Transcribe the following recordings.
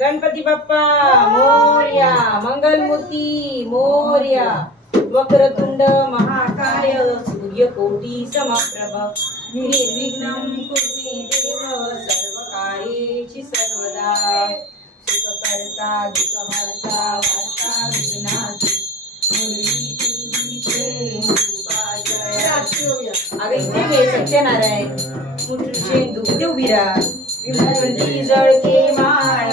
गणपती बाप्पा मोर्या मंगलमूर्ती मोर्या. वक्रतुंड महाकाय सूर्य कोटी समप्रभ. निर्विघ्न कुर्मे देव सर्व कार्येची सर्वदा. सुख करता दुःख हरता वार्ता विघ्नाची अगं इथे हे सत्यनारायण मुठीचे दूध उभी राहा. विभूती जळके माळ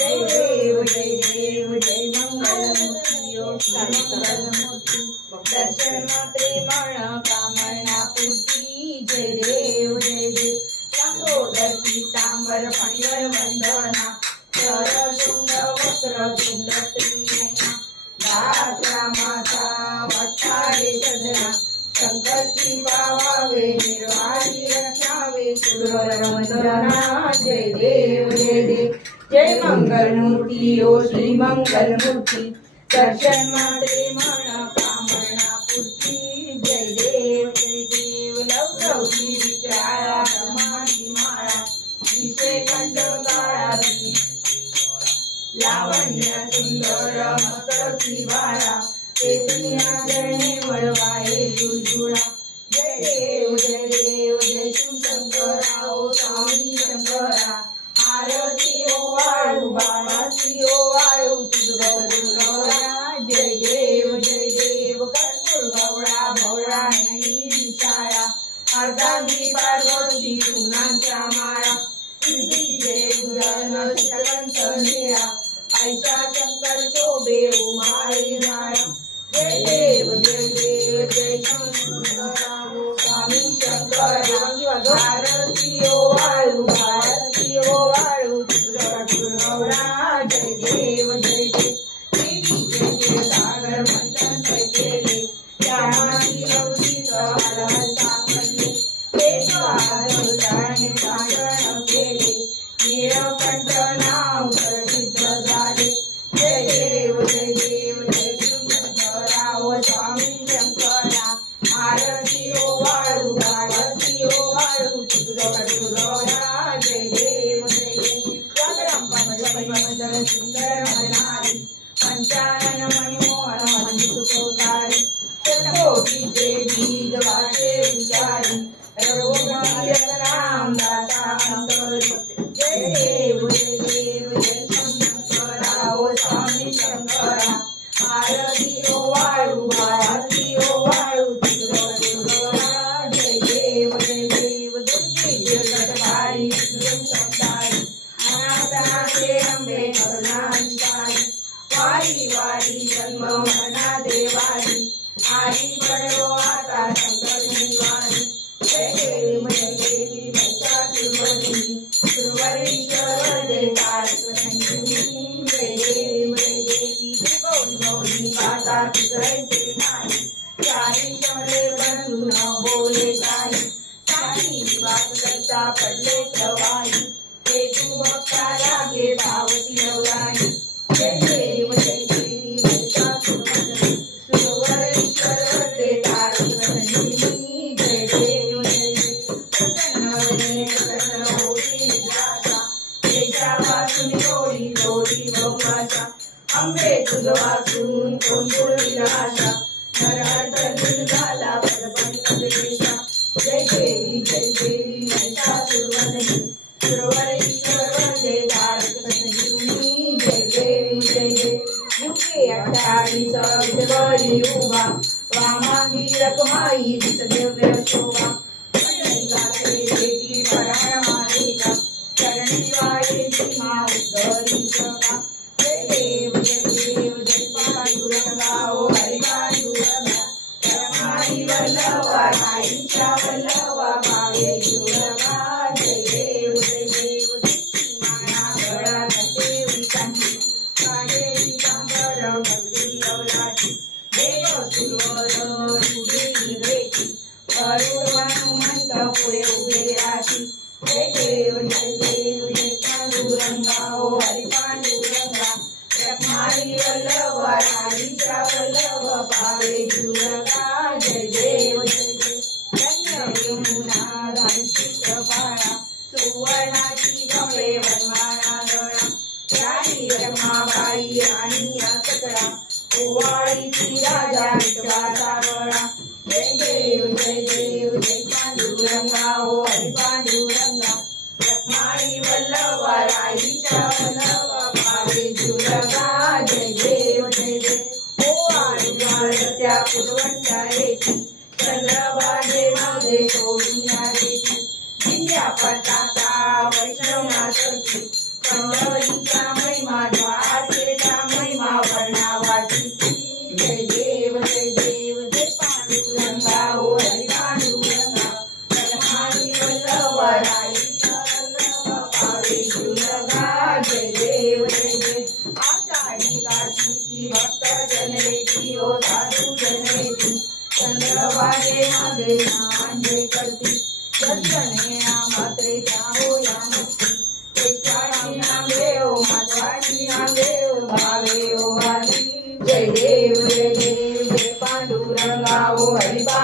जय देव जय देव जय मंगलमूर्ती दर्शन मंगल मूर्ती दर्शन माते मन कामना पूर्ती. जय देव जय देव लवलवची विचारा समाधी माळा विषय कंठ काळा लावण्य सुंदर मस्तकी बाळा पेटण्या जळणे वळवाये जुळजुळा जय देव जय देव जय शिवशंकरा ओ स्वामी शंकरा. ओ वाळू गौरा जय देव जय देव कर्पूर गौळा भोळा नाही शाळा अर्धांगी पार्वती सुनांच्या माळा. विधीचे उदन सकलंत निळा आईचा शंकर शोभे उमाळी माळा जय देव जय देव जय स्वामी शंकरा आरती holy. Anita रमाबाई राणी असकडा ओवाळीची राजा विश्वासा जय देव जय देव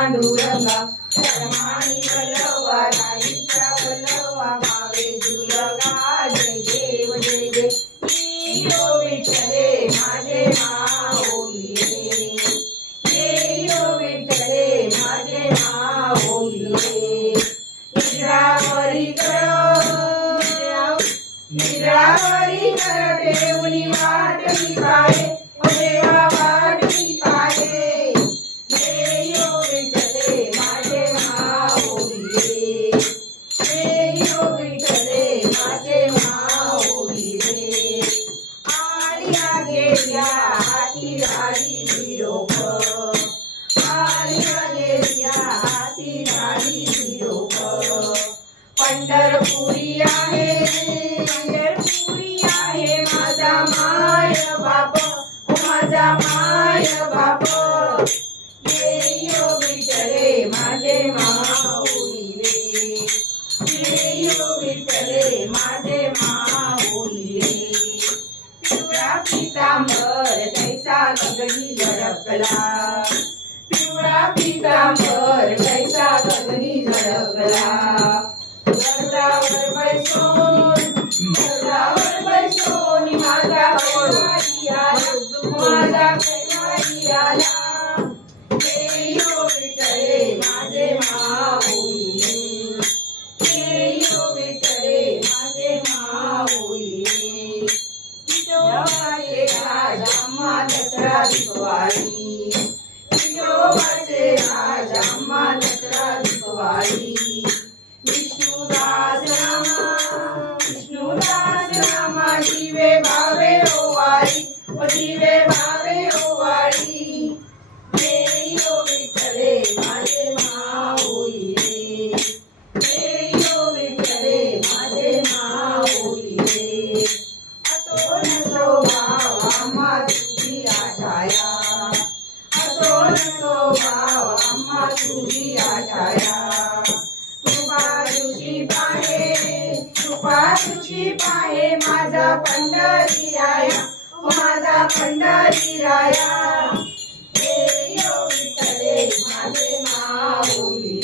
पांडुरंगा परमाणी भावे जय देव जय विठ्ठले माझे रे विठ्ठले माझे माऊली निद्रावरी कर निद्रावरी कर ठेवली वाट मी देवा माझे माऊली. पिवळा पितांबर कैसा गगनी झळकला. पिवळा पितांबर कैसा गगनी झळकला. गरुडावर बैसून गरुडावर बैसून माझा कैवारी आला माझा कैवारी आला देयो विठ्ठले माझे माऊली. माझे माऊली विठोबाचे राजा मा दसरा विठोबाचे राजा मा दसरा विष्णुदास रामा विष्णुदास रामा भावे ओवाळी ओ जीवे भावे असो नसो भाव अम्मा तुझी आशाया कृपा तुझी पाहे कृपा तुझी पाहे माझा पंढरी राया माझा पंढरी राया देयो विठ्ठले माझे माऊली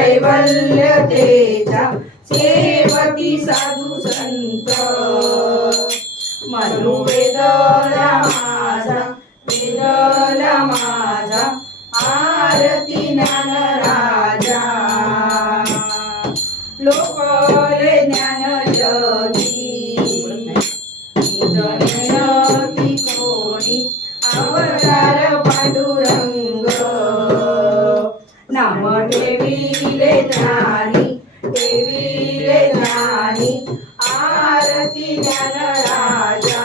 महाकैवल्यतेचा सेवती साधू संत। मनु वेदला माझा वेदला माझा आरती ज्ञान राजा लोकले ज्ञान जगी निधनती कोणी अवतार पांडुरंग। नाम ज्ञानी आरती ज्ञान राजा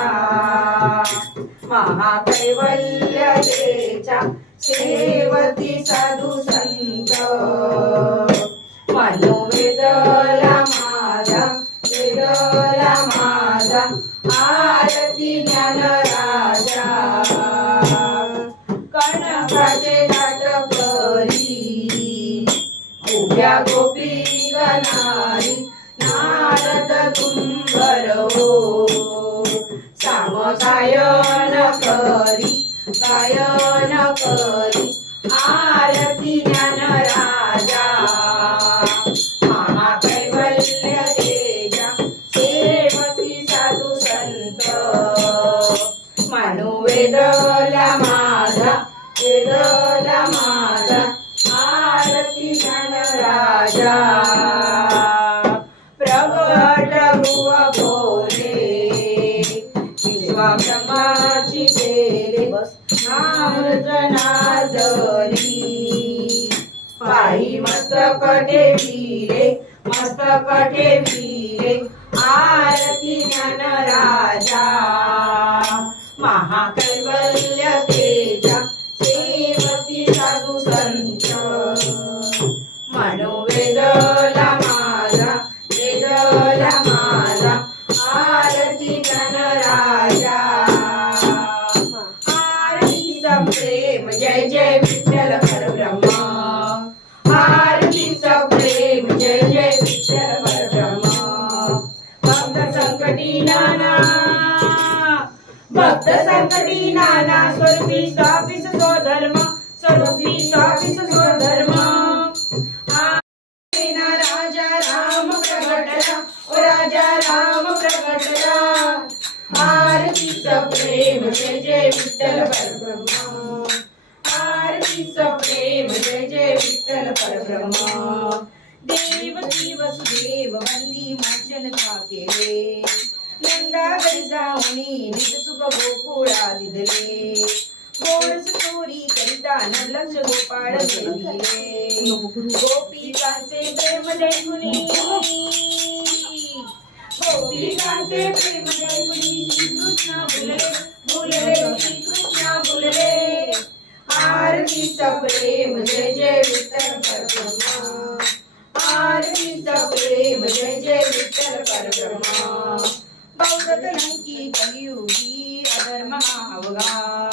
महाकैवल्यतेच्या सेवती साधू संत. मनोवेदला माझा वेदला माझा आरती ज्ञान राजा कणकाचे या गोपी गणारी नारद कुंभर हो सामगायन करी गायन करी आरती ज्ञान नादरी पायी मस्तक ठेविले मस्तक ठेविले आरती ज्ञान राजा महाकैवल्य देववंदी वंदी माचल केले नंदा जाऊनी निज सुख गोकुळा दिदले गोडस चोरी करिता नलक्ष गोपाळ देविले गोपिकांचे प्रेम जैकुनी गोपिकांचे प्रेम जैकुनी श्रीकृष्ण बोलले बोलले श्रीकृष्ण बोलले. आरतीचा प्रेम जय जय विठ्ठल परब्रह्म. आरतीचा प्रेम जय जय विठ्ठल परब्रह्म बौद्धत लंकी कलियुगी अधर्म हा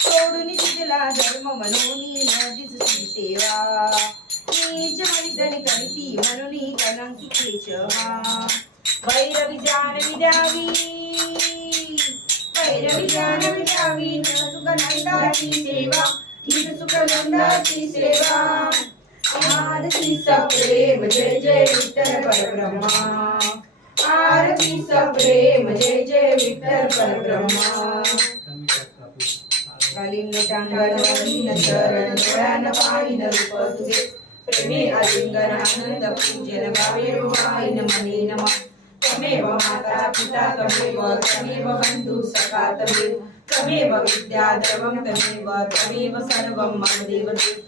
सोडून धर्म म्हणून सेवा नीच मनितन करीती म्हणून कलंकी केशवा भैरवी जानवी द्यावी भैरवी जानवी द्यावी न सुख नंदाची सेवा निज नंदाची सेवा आरती सप्रेम जय जय विठ्ठल परब्रह्मा. आरती सप्रेम जय जय विठ्ठल परब्रह्मा. कालिंग टांगण चरण चरण पाहिन रूप तुझे प्रेमे आलिंगन आनंद पूजन गावे वाईन मने नम. तमेव माता पिता तमेव तमेव बंधु सखा तमेव तमेव विद्या द्रवं तमेव तमेव सर्वं मम देवते.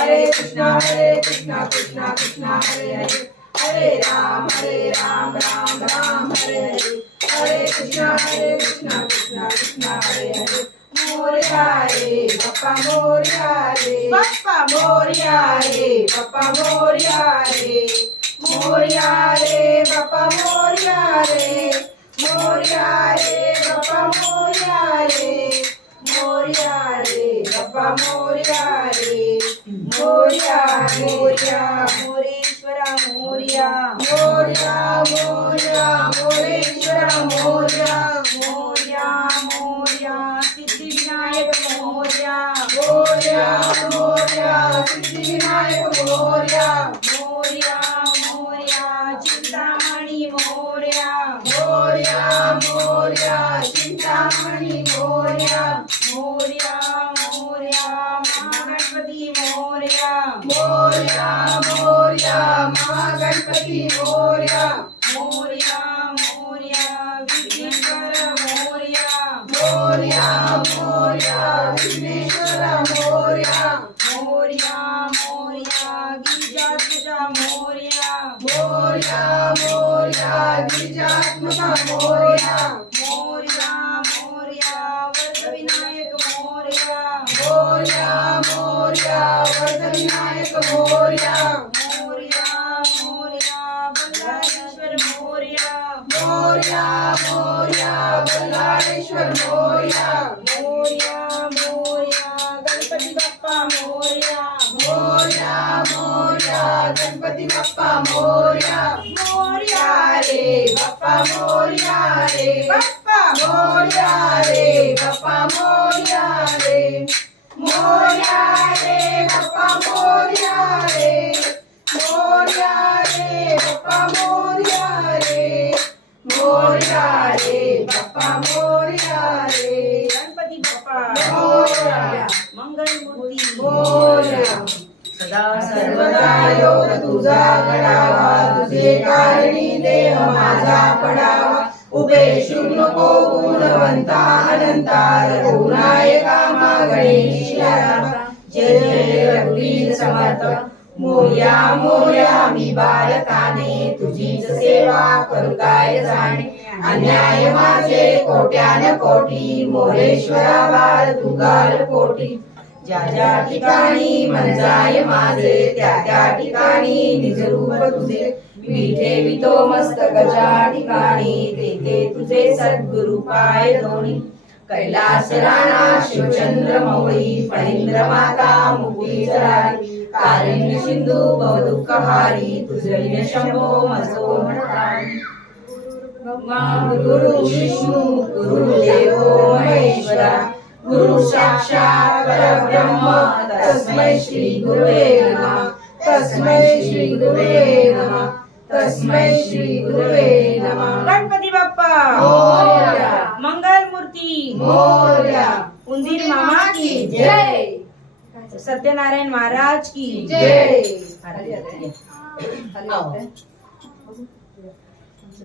हरे कृष्णा हरे कृष्णा कृष्ण कृष्ण हरे हरे. हरे राम हरे राम राम राम हरे हरे. हरे कृष्णा हरे कृष्ण कृष्ण कृष्ण हरे हरे. मोरया रे बाप्पा मोरया रे बाप्पा मोरया रे बाप्पा मोरया रे मोरया रे बाप्पा मोरया रे मोरया रे बाप्पा मोरया रे मोरया रे बाप्पा मोरया रे मोरया मोरया. मोरेश्वरा मोरया. मोरया मोरया. मोरेश्वरा मोरया. मोरया मोरया. सिद्धिविनायक मोरया. मोरया मोरया. सिद्धिविनायक मोरया. मोरया मोरया. चिंतामणी मोरया. मोरया वरदविनायक मोर्या मोरया मोरया बल्लाळेश्वर मोरया मोर्या मोर्या बल्लाळेश्वर मोर्या मोरया मोरया गणपती बाप्पा मोरया मोर्या मोर्या गणपती बाप्पा मोर्या मोरया रे बाप्पा मोर्या रे बाप्पा मोर्या रे बाप्पा मोर्या रे गुणवंता अनंता रघुनायका गणेशिया जय जय रघुवीर समर्थ मोर्या मोर्या मी बालकाने तुझीच सेवा करू काय जाणे? अन्याय माझे कोट्यान कोटी मोरेश्वरा बाळ तुगाल कोटी ज्या ज्या ठिकाणी मनजाय माझे त्या त्या ठिकाणी निजरूप तुझे. मी ठेवितो मस्तक ज्या ठिकाणी ते ते तुझे सद्गुरु पाय दोन्ही कैलास राणा शिवचंद्र मौळी फणींद्र माता मुक्ती चरारी कारुण्य सिंधू भवदुःख हारी तुझे शंभो मजो गुरु विष्णू गुरु देवो महेश्वरा। गुरु साक्षात परब्रह्म तस्मै श्री गुरुवे नमः। तस्मै श्री गुरुवे नमः। तस्मै श्री गुरुवे नमः। गणपती बाप्पा! मोरया. मंगलमूर्ती. मोरया. उंदीर मामा की जय. सत्यनारायण महाराज की जय.